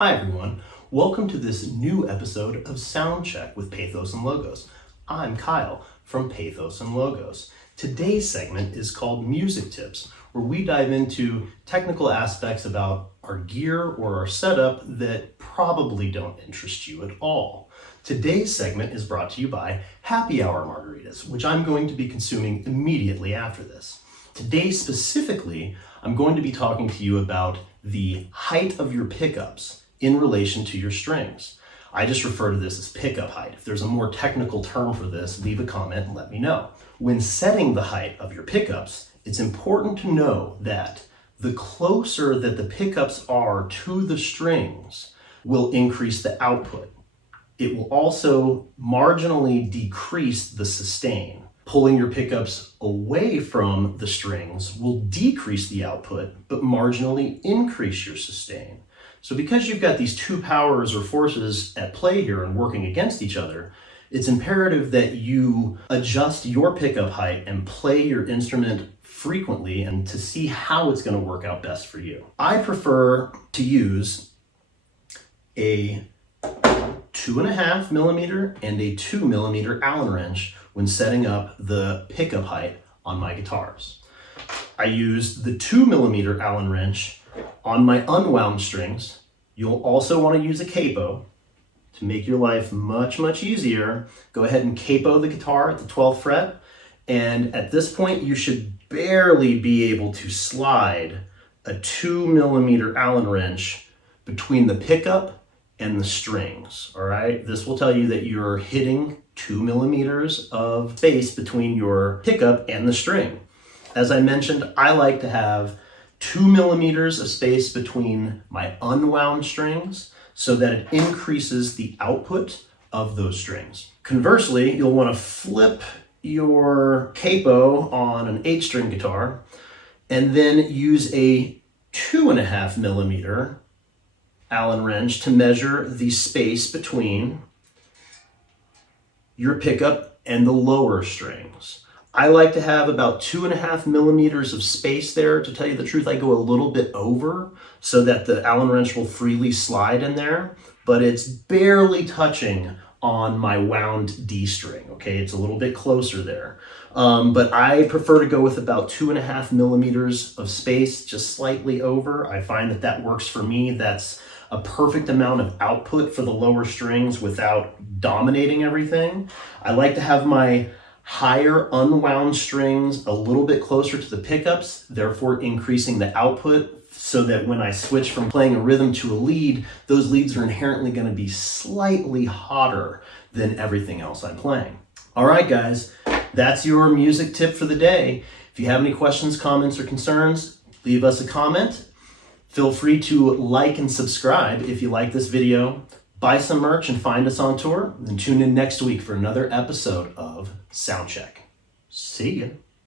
Hi everyone, welcome to this new episode of Soundcheck with Pathos and Logos. I'm Kyle from Pathos and Logos. Today's segment is called Music Tips, where we dive into technical aspects about our gear or our setup that probably don't interest you at all. Today's segment is brought to you by Happy Hour Margaritas, which I'm going to be consuming immediately after this. Today specifically, I'm going to be talking to you about the height of your pickups in relation to your strings. I just refer to this as pickup height. If there's a more technical term for this, leave a comment and let me know. When setting the height of your pickups, it's important to know that the closer that the pickups are to the strings will increase the output. It will also marginally decrease the sustain. Pulling your pickups away from the strings will decrease the output, but marginally increase your sustain. So because you've got these two powers or forces at play here and working against each other, it's imperative that you adjust your pickup height and play your instrument frequently and to see how it's going to work out best for you. I prefer to use a 2.5 millimeter and a 2 millimeter Allen wrench when setting up the pickup height on my guitars. I use the 2 millimeter Allen wrench on my unwound strings. You'll also want to use a capo to make your life much easier. Go ahead and capo the guitar at the 12th fret, and at this point you should barely be able to slide a 2 millimeter Allen wrench between the pickup and the strings. All right, this will tell you that you're hitting 2 millimeters of space between your pickup and the string. As I mentioned, I like to have 2 millimeters of space between my unwound strings so that it increases the output of those strings. Conversely, you'll want to flip your capo on an 8-string guitar and then use a 2.5 millimeter Allen wrench to measure the space between your pickup and the lower strings. I like to have about 2.5 millimeters of space there. To tell you the truth, I go a little bit over so that the Allen wrench will freely slide in there, but it's barely touching on my wound D string, okay? It's a little bit closer there. But I prefer to go with about 2.5 millimeters of space, just slightly over. I find that that works for me. That's a perfect amount of output for the lower strings without dominating everything. I like to have my higher unwound strings a little bit closer to the pickups, therefore increasing the output so that when I switch from playing a rhythm to a lead, those leads are inherently going to be slightly hotter than everything else I'm playing. All right, guys, that's your music tip for the day. If you have any questions, comments, or concerns, leave us a comment. Feel free to like and subscribe if you like this video. Buy some merch and find us on tour. And tune in next week for another episode of Soundcheck. See ya.